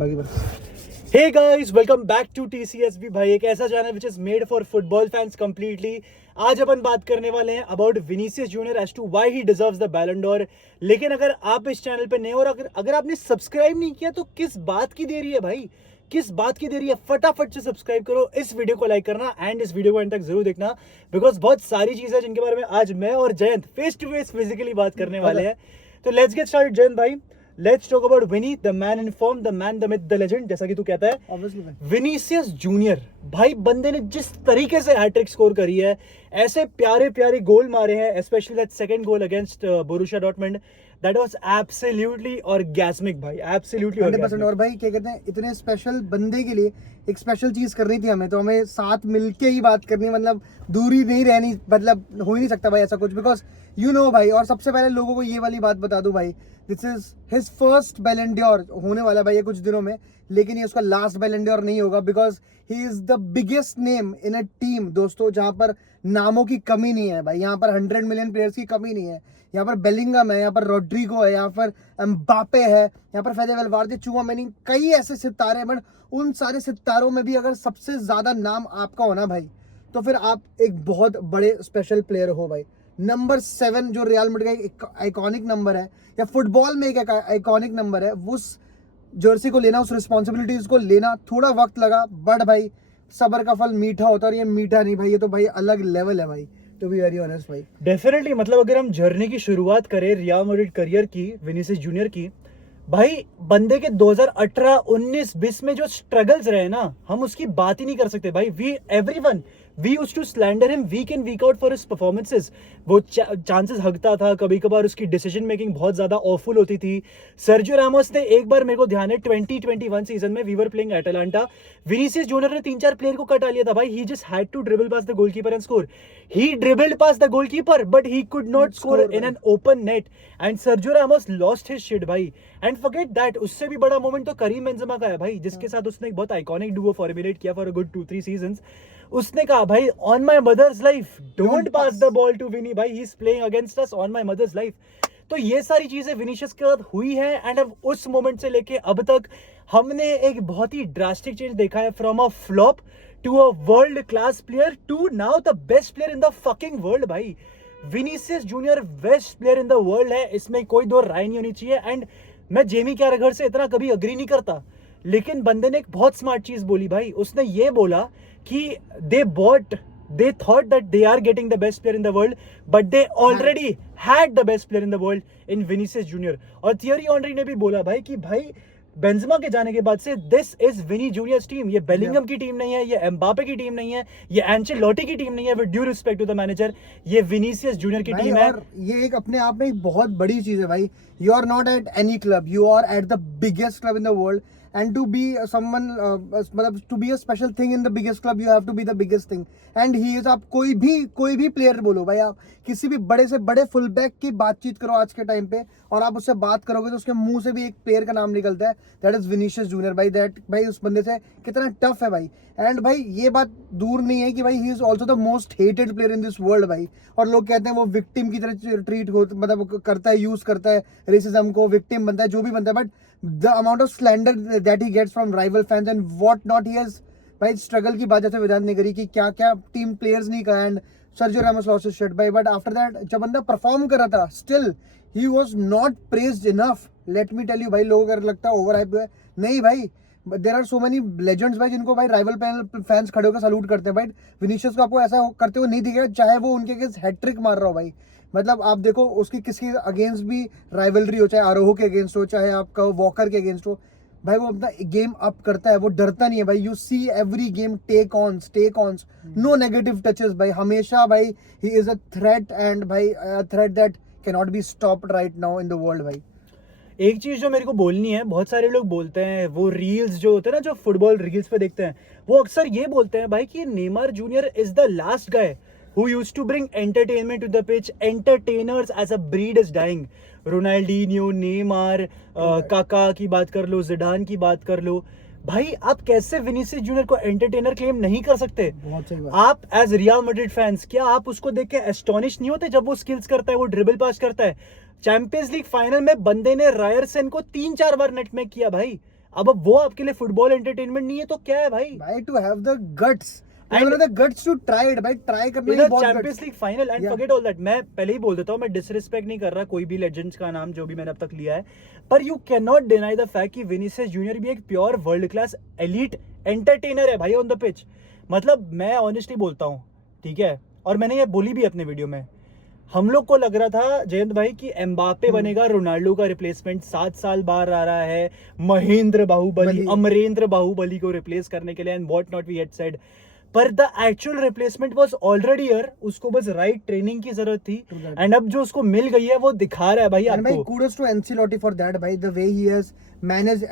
Hey guys, welcome back to TCSB भाई, एक ऐसा channel which is made for football fans completely। आज अपन बात करने वाले हैं about Vinicius Junior as to why he deserves the Ballon d'Or। लेकिन अगर आप इस चैनल पे नए और अगर आपने सब्सक्राइब नहीं किया तो किस बात की देरी है भाई, किस बात की देरी है? फटाफट से सब्सक्राइब करो, इस वीडियो को लाइक करना एंड इस वीडियो को एंड तक जरूर देखना, बिकॉज बहुत सारी चीजें हैं जिनके बारे में आज मैं और Jayant face to face physically बात करने वाले हैं। तो लेट्स गेट स्टार्टेड जयंत भाई। Let's talk about Vini, the man in form, the man, the myth, the legend, जैसा कि तू कहता है। विनीसियस जूनियर भाई, बंदे ने जिस तरीके से हैट्रिक स्कोर करी है, ऐसे प्यारे प्यारे गोल मारे हैं, specially that second goal against Borussia Dortmund, that was absolutely orgasmic भाई, एब्सोल्युटली 100%। और भाई क्या कहते हैं, इतने स्पेशल बंदे के लिए एक स्पेशल चीज करनी थी हमें, तो हमें साथ मिलके ही बात करनी, मतलब दूरी नहीं रहनी, मतलब हो ही नहीं सकता भाई ऐसा कुछ, बिकॉज यू नो भाई। और सबसे पहले लोगों को ये वाली बात बता दूं भाई, दिस इज हिज फर्स्ट बैलन डॉर होने वाला भाई ये कुछ दिनों में, लेकिन ये उसका लास्ट बैलन डॉर नहीं होगा, because he is the biggest name in a team दोस्तों, जहां पर नामों की कमी नहीं है भाई। यहाँ पर 100 मिलियन प्लेयर्स की कमी नहीं है। यहाँ पर बेलिंगम है, यहाँ पर रोड्रिगो है, यहाँ पर एम्बापे है, यहाँ पर फेदे वेलवार्दे, चुआमेनी, कई ऐसे सितारे, बट उन सारे सितारों में भी अगर सबसे ज्यादा नाम आपका होना भाई, तो फिर आप एक बहुत बड़े स्पेशल प्लेयर हो भाई। नंबर 7 जो रियल मैड्रिड का एक आइकॉनिक नंबर है, या फुटबॉल में एक आइकॉनिक नंबर है, उस जर्सी को लेना, उस रिस्पॉन्सिबिलिटीज को लेना थोड़ा वक्त लगा, बट भाई सबर का फल मीठा होता है, और ये मीठा नहीं भाई, ये तो भाई अलग लेवल है भाई, टू बी वेरी ऑनेस्ट भाई। डेफिनेटली, मतलब अगर हम जर्नी की शुरुआत करें रियल मैड्रिड करियर की, विनीसियस जूनियर की, भाई बंदे के 2018, 19, 20 में जो स्ट्रगल्स रहे ना, हम उसकी बात ही नहीं कर सकते भाई। We used to slander him week in week out for his performances. वो चांसेस हगता था, कभी कभार उसकी डिसीजन मेकिंग बहुत ज्यादा ऑफुल होती थी। सर्जियो रामोस ने एक बार, मेरे को ध्यान है 2021 सीजन में, we were playing Atalanta, Vinicius Junior ने 3-4 प्लेयर को कटा लिया था भाई। He just had to dribble past the goalkeeper and score. He dribbled past the goalkeeper but he could not score in an open net, and Sergio Ramos lost his shit भाई। And forget that, उससे भी बड़ा moment तो Karim Benzema का है भाई, जिसके साथ उसने एक बहुत आइकॉनिक डुओ फॉर्मुलेट किया फॉर अ गुड 2-3 सीजंस। उसने कहा भाई, on my mother's life don't pass the ball to Vini भाई, he is playing against us on my mother's life. तो ये सारी चीजें विनीशियस के साथ हुई है, एंड अब उस मोमेंट से लेके अब तक हमने एक बहुत ही ड्रास्टिक चेंज देखा है, from a flop to a world class player to now the best player in the fucking world भाई। Vinicius Junior best player in the world है, इसमें कोई दो राय नहीं होनी चाहिए। एंड मैं जेमी कैरेगर से इतना कभी अग्री नहीं करता, लेकिन बंदे ने एक बहुत स्मार्ट चीज बोली भाई। उसने ये बोला कि they thought that they are getting the best player in the world, but they already had the best player in the world in Vinicius Junior। और थियरी ऑनरी ने भी बोला भाई कि भाई बेंजेमा के जाने के बाद से this is Vini Junior's team, ये बेलिंगम की टीम नहीं है, ये एम्बापे की टीम नहीं है, ये एंचेलोटी की टीम नहीं है, with due respect to the manager, ये विनीसियस जूनियर की टीम है। और ये एक अपने आप में एक बहुत बड़ी चीज है भाई। You are not at any club, you are at the biggest club in the world, and to be someone मतलब to be a special thing in the biggest club, you have to be the biggest thing, and he is। आप कोई भी player बोलो भाई, आप किसी भी बड़े से बड़े फुल बैक की बातचीत करो आज के टाइम पे, और आप उससे बात करोगे तो उसके मुंह से भी एक प्लेयर का नाम निकलता है, दैट इज विनीशियस जूनियर भाई। दैट भाई उस बंदे से कितना टफ है भाई। एंड भाई ये बात दूर नहीं है कि भाई he is also the most hated player in this world भाई। और लोग कहते हैं वो विक्टिम की तरह ट्रीट हो, मतलब करता है, यूज करता है रेसिज्म को, विक्टिम बनता है, जो भी बनता है, but the amount of slander that he gets from rival fans and what not, he has भाई स्ट्रगल की बात जैसे विधान नहीं करी कि क्या क्या टीम प्लेयर्स नहीं कहा, and Sergio Ramos lost his shit भाई, बट आफ्टर दैट जब बंदा परफॉर्म कर रहा था, still he was not praised enough. Let me tell you भाई, लोगों को लगता है ओवर हाइप है, नहीं भाई, there are so many legends भाई जिनको भाई राइवल फैंस खड़े होकर सैल्यूट करते हैं भाई। विनीशियस को आपको ऐसा करते हुए नहीं दिखेगा, चाहे वो उनके अगेंस्ट हैट्रिक मार रहा हो भाई। मतलब आप देखो उसकी किसके अगेंस्ट भी राइवलरी हो, चाहे आरोहो के अगेंस्ट हो, चाहे आपका वॉकर के अगेंस्ट हो, भाई वो अपना गेम अप करता है, वो डरता नहीं है भाई। You see every game take ons, no negative touches भाई, हमेशा भाई he is a threat, and भाई threat that can not be stopped right now in the world भाई। एक चीज जो मेरे को बोलनी है, बहुत सारे लोग बोलते हैं, वो रील्स जो होते हैं ना, जो फुटबॉल रील्स पे देखते हैं, वो अक्सर ये बोलते हैं भाई कि Neymar junior is the last guy who used to bring entertainment to the pitch. Entertainers as a breed is dying. Ronaldinho, Neymar, Kaka की बात कर लो, जिडान की बात कर लो, भाई आप कैसे विनीसियस जूनियर को एंटरटेनर क्लेम नहीं कर सकते? बहुत सही बात। आप एज रियल मैड्रिड फैंस, क्या आप उसको देख के एस्टोनिश नहीं होते जब वो स्किल्स करता है, वो ड्रिबल पास करता है? चैंपियंस लीग फाइनल में बंदे ने रायरसन को 3-4 बार नेट में किया भाई। अब वो आपके लिए फुटबॉल एंटरटेनमेंट नहीं है तो क्या है भाई? भाई to have the guts, And- the guts to try it भाई, ट्राई करना इन ही अ बहुत champions guts। League final and Yeah. Forget all that, मैं पहले ही बोल देता हूँ, मैं डिसरिस्पेक्ट नहीं कर रहा कोई भी लेजेंड्स का नाम जो भी मैंने अब तक लिया है, पर you can not deny the fact कि विनीसियस जूनियर भी एक pure world class elite entertainer है भाई ऑन द पिच। मतलब मैं ऑनेस्टली बोलता हूँ, ठीक है, और मैंने ये बोली भी अपने वीडियो में, हम लोग को लग रहा था जयंत भाई कि एम्बापे बनेगा रोनाल्डो का रिप्लेसमेंट, 7 साल बाहर आ रहा है महेंद्र बाहुबली, अमरेंद्र बाहुबली को रिप्लेस करने के लिए, and what not we had said, पर the actual replacement was already here, उसको बस राइट ट्रेनिंग की जरूरत थी, एंड अब जो उसको मिल गई है वो दिखा रहा है भाई And भाई आपको। kudos to Ancelotti for that भाई, the way he has managed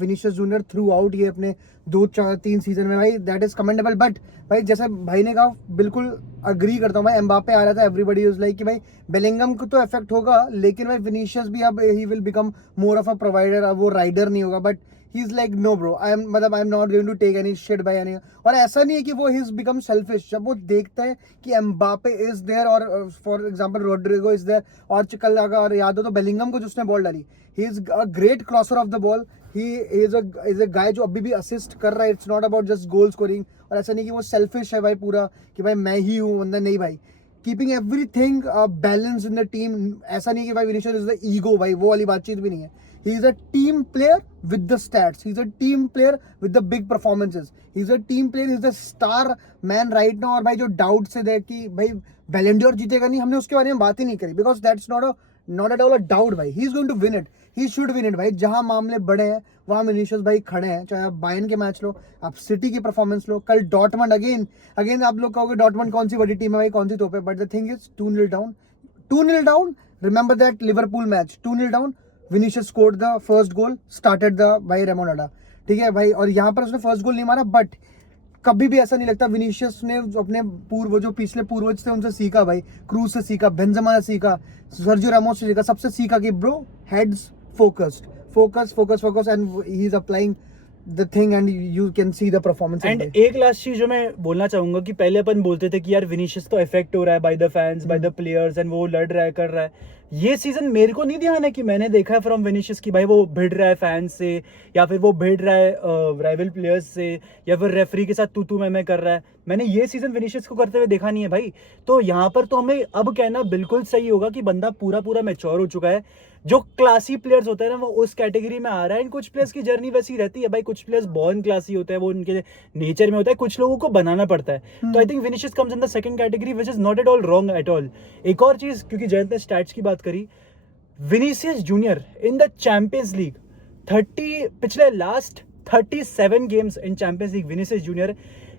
Vinicius Junior throughout ये अपने 2-4-3 सीजन में भाई, that is commendable। but भाई जैसे भाई ने कहा बिल्कुल अग्री करता हूँ भाई, एम्बापे आ रहा था, एवरीबॉडी वाज लाइक कि भाई बेलिंगम को तो इफेक्ट होगा, लेकिन भाई विनीशियस भी अब ही will become more of a provider, अब वो राइडर नहीं होगा, but he is like no bro, I am not going to take any shit by any. और ऐसा नहीं है कि वो हिज बिकम सेल्फिश, जब वो देखता है कि एम्बापे इज देयर और for example Rodrigo is there, और कल अगर याद हो तो बेलिंगम को जिसने बॉल डाली, he is a great crosser of the ball, he is a guy जो अभी भी असिस्ट कर रहा है, it's not about just goal scoring. और ऐसा नहीं कि वो सेल्फिश है भाई पूरा कि भाई मैं ही हूँ, वरना नहीं भाई, keeping everything balance in the team. ऐसा नहीं कि भाई विनीशियस इज द ईगो, भाई वो वाली बातचीत भी नहीं है। He is a team player with the stats. He's a team player with the big performances. He's a team player. He's the star man right now. और भाई जो डाउट से देख कि भाई बैलन डोर जीतेगा नहीं, हमने उसके बारे में बात ही नहीं करी, because that's not at all a doubt भाई। He is going to win it, he should win it भाई। जहां मामले बड़े हैं वहां विनीशियस भाई खड़े हैं, चाहे आप बायर्न के मैच लो, आप सिटी की परफॉर्मेंस लो, कल डॉर्टमंड अगेन आप लोग कहोगे डॉर्टमंड कौन सी बड़ी टीम है भाई, कौन सी तोप है, but the thing is 2-0 down. Remember that Liverpool match 2-0 down, Vinicius scored the first goal, started the भाई रेमोनाडा, ठीक है भाई, और यहाँ पर उसने फर्स्ट गोल नहीं मारा, बट कभी भी ऐसा नहीं लगता विनीशियस ने अपने जो पिछले पूर्वज थे उनसे सीखा भाई, क्रूज से सीखा, बेंजेमा से सीखा, सर्जियो रामोस से सीखा, सबसे सीखा कि bro heads focus and he is applying the thing and you can see the performance. And एक लास्ट चीज जो मैं बोलना चाहूंगा कि पहले अपन बोलते थे कि यार विनीशियस तो इफेक्ट हो रहा है by the fans, by the players, and वो लड़ रहा है, कर रहा है। ये सीजन मेरे को नहीं ध्यान है कि मैंने देखा है फ्रॉम विनीशियस की भाई वो भिड़ रहा है फैंस से, या फिर वो भिड़ रहा है राइवल प्लेयर्स से, या फिर रेफरी के साथ तू मैं कर रहा है। मैंने ये सीजन विनीशियस को करते हुए देखा नहीं है भाई। तो यहाँ पर तो हमें अब कहना बिल्कुल सही होगा कि बंदा पूरा मैच्योर हो चुका है। जो क्लासी प्लेयर्स होते हैं ना वो उस कैटेगरी में आ रहा है। कुछ प्लेयर्स की जर्नी वैसी रहती है भाई, कुछ प्लेयर्स बॉर्न क्लासी होते हैं, वो उनके नेचर में होता है, कुछ लोगों को बनाना पड़ता है। तो I think Vinicius comes in the second category which is not at all wrong at all. एक और चीज, क्योंकि जयंत ने स्टैट्स की बात करी, Vinicius Junior in the Champions League पिछले last 37 games in Champions League, Vinicius Junior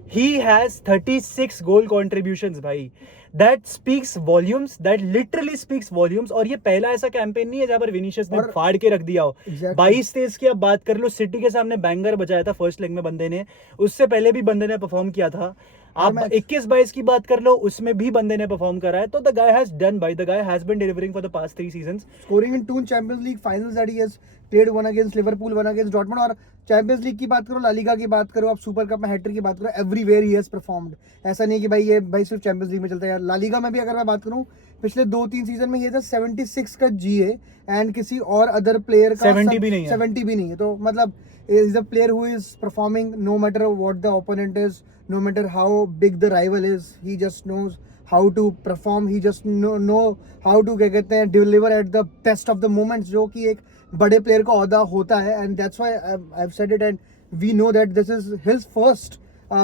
he has 36 goal contributions भाई। that speaks volumes, that literally speaks volumes। और ये पहला ऐसा कैंपेन नहीं है जहां पर विनीशियस ने फाड़ के रख दिया हो। 22-23 की आप बात कर लो, सिटी के सामने बैंगर बजाया था फर्स्ट लेग में बंदे ने, उससे पहले भी बंदे ने परफॉर्म किया था। आप 21-22 की बात कर लो, उसमें भी बंदे ने परफॉर्म करा है। तो द गाय हैज डन भाई, the guy has been delivering for the past 3 seasons, scoring in 2 champions league finals that he has played, one against Liverpool, one against Dortmund. और चैंपियंस लीग की बात करो, La Liga की बात करो, आप super cup में हैट्रिक की बात करो, एवरीवेयर ही हैज परफॉर्म्ड। ऐसा नहीं कि भाई ये भाई सिर्फ चैंपियंस लीग में चलता है यार। ला लीगा में भी अगर मैं बात करूं, पिछले 2-3 सीजन में ये था 76 का जीए, एंड किसी और अदर प्लेयर का 70 भी नहीं है। तो मतलब is a player who is performing no matter what the opponent is, no matter how big the rival is, he just knows how to perform, he just know how to क्या कहते हैं deliver at the best of the moments, जो कि एक बड़े player का औहदा होता है। and that's why I've said it and we know that this is his first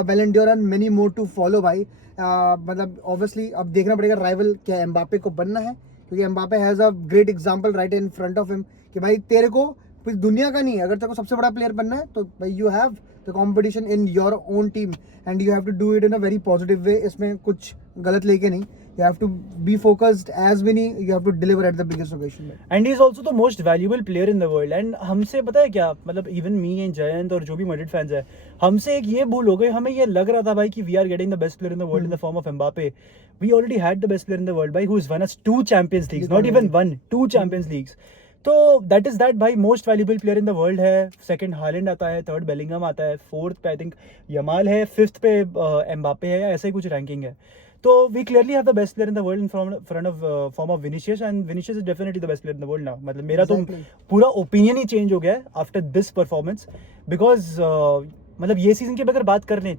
Ballon d'Or and many more to follow भाई। मतलब obviously अब देखना पड़ेगा राइवल क्या एम्बापे को बनना है, क्योंकि Mbappe has a great example right in front of him कि भाई तेरे को कुछ दुनिया का नहीं है, अगर तेरे को सबसे बड़ा प्लेयर बनना है तो भाई you have the competition in your own team and you have to do it in a very positive way. इसमें कुछ गलत लेके नहीं, you have to be focused as many, you have to deliver at the biggest occasion, and he is also the most valuable player in the world। and हमसे पता है क्या, मतलब even me and जयंत और जो भी मैड्रिड फैंस है, हमसे एक ये भूल हो गई, हमें ये लग रहा था भाई कि we are getting the best player in the world in the form of Mbappe। we already had the best player in the world भाई, who has won us 2 Champions Leagues, not even 1, 2 Champions Leagues। तो that is that भाई, most valuable player in the world है। Second Holland आता है, third Bellingham आता है, fourth पे I think Yamal है, फिफ्थ पे एम्बापे है, या ऐसा ही कुछ रैंकिंग है। तो we clearly have the best player in the world in front of form of Vinicius, and Vinicius is definitely the best player in the world now. मतलब मेरा तो Exactly. पूरा ओपिनियन ही चेंज हो गया है आफ्टर दिस परफॉर्मेंस, बिकॉज मतलब ये season की अगर बात कर लें,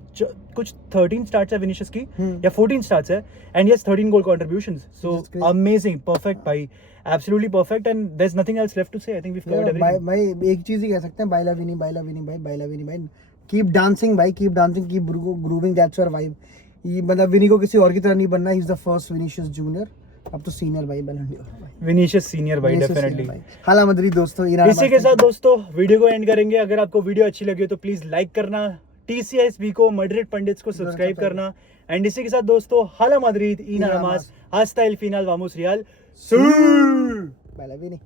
कुछ 13 स्टार्ट्स है विनिशियस की या 14 स्टार्ट्स है, and yes 13 goal contributions, so Which is great. Amazing, perfect भाई, absolutely perfect, and there is nothing else left to say. I think we have covered everything. भाई एक चीज ही कह सकते हैं, बाइला विनी भाई, कीप डांसिंग भाई, keep dancing, keep grooving, that's your vibe. ये मतलब विनी को किसी और की तरह नहीं बनना, he is the first Vinicius junior, अब तो सीनियर भाई, बैलन डी ओर भाई, विनिशियस सीनियर भाई, Vinicius डेफिनेटली. senior भाई. हाला मदरी दोस्तों, इसी के साथ दोस्तों वीडियो को एंड करेंगे. अगर आपको वीडियो अच्छी लगी हो तो प्लीज लाइक करना, TCSB को, मैड्रिड पंडित्स को सब्सक्राइब करना, एंड इसी के साथ दोस्तों, हाला माद्रिद, ई नारा मास, hasta el final, vamos Real. बाइला विनी.